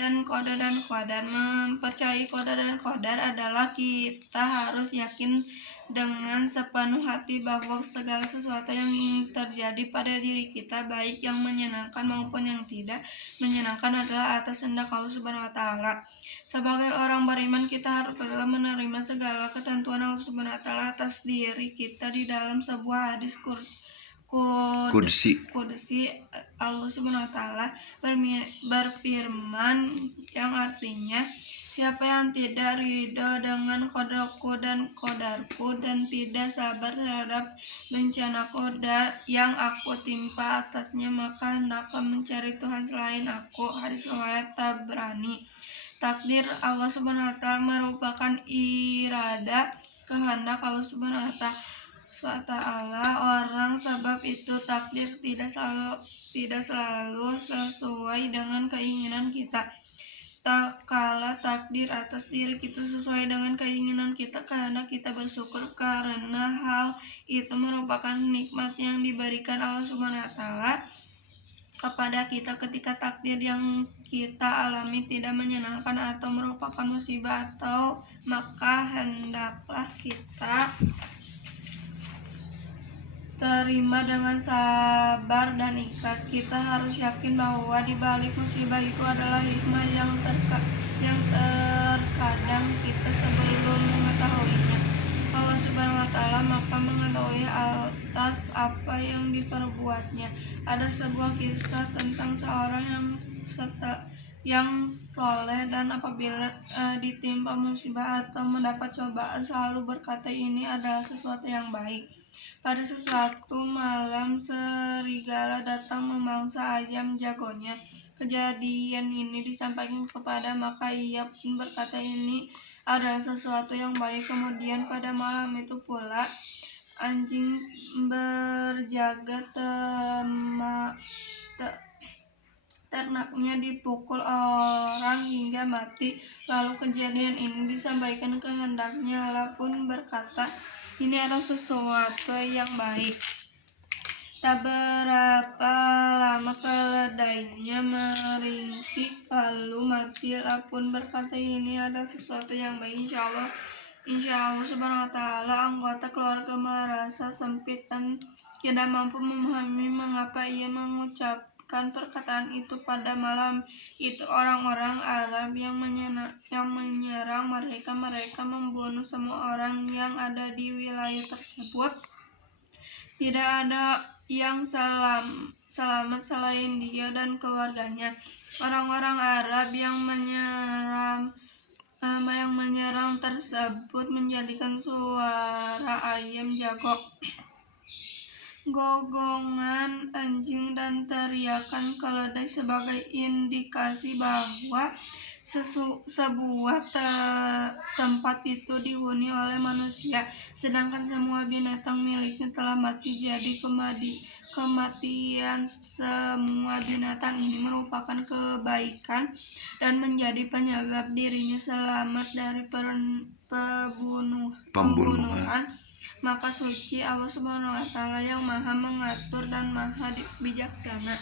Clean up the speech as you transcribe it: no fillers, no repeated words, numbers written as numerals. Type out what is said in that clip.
dan qadar. Mempercayai qadar dan qadar adalah kita harus yakin dengan sepenuh hati bahwa segala sesuatu yang terjadi pada diri kita, baik yang menyenangkan maupun yang tidak menyenangkan, adalah atas kehendak Allah Subhanahu wa taala. Sebagai orang beriman, kita harus rela menerima segala ketentuan Allah Subhanahu wa taala atas diri kita. Di dalam sebuah hadis Qudsi Allah Subhanahu wa taala berfirman, yang artinya, siapa yang tidak ridho dengan qadarku dan qadarku dan tidak sabar terhadap bencanaku yang aku timpa atasnya, maka hendaklah mencari Tuhan selain aku. Hadis riwayat Tabrani. Takdir Allah Subhanahu wa taala merupakan irada, kehendak Allah Subhanahu wa taala orang. Sebab itu takdir tidak selalu sesuai dengan keinginan kita. Tak kala takdir atas diri kita sesuai dengan keinginan kita, kehendak kita bersyukur karena hal itu merupakan nikmat yang diberikan Allah Subhanahu wa taala kepada kita. Ketika takdir yang kita alami tidak menyenangkan atau merupakan musibah maka hendaklah kita terima dengan sabar dan ikhlas. Kita harus yakin bahwa di balik musibah itu adalah hikmah yang terkadang kita sebelum mengetahuinya. Allah Subhanahu wa taala maka mengetahui atas apa yang diperbuatnya. Ada sebuah kisah tentang seorang yang soleh dan apabila ditimpa musibah atau mendapat cobaan selalu berkata, ini adalah sesuatu yang baik. Pada sesuatu malam, serigala datang memangsa ayam jagonya. Kejadian ini disampaikan kepada, maka ia pun berkata, ini adalah sesuatu yang baik. Kemudian pada malam itu pula anjing berjaga ternaknya dipukul orang hingga mati. Lalu kejadian ini disampaikan kehendaknya, Allah pun berkata, ini adalah sesuatu yang baik. Tak berapa lama keledainya meringkik lalu mati. Allah pun berkata, ini adalah sesuatu yang baik. Insya Allah Subhanahu wa taala anggota keluarga merasa sempit dan tidak mampu memahami mengapa ia mengucapkan perkataan itu pada malam itu. Orang-orang Arab yang menyerang mereka membunuh semua orang yang ada di wilayah tersebut. Tidak ada yang selamat selain dia dan keluarganya. Orang-orang Arab yang menyerang tersebut menjadikan suara ayam jago, gogongan anjing dan teriakan keledai sebagai indikasi bahwa sebuah tempat itu dihuni oleh manusia, sedangkan semua binatang miliknya telah mati. Jadi kematian semua binatang ini merupakan kebaikan dan menjadi penyebab dirinya selamat dari pembunuhan. Maka suci Allah Subhanahu wa taala yang maha mengatur dan maha bijaksana.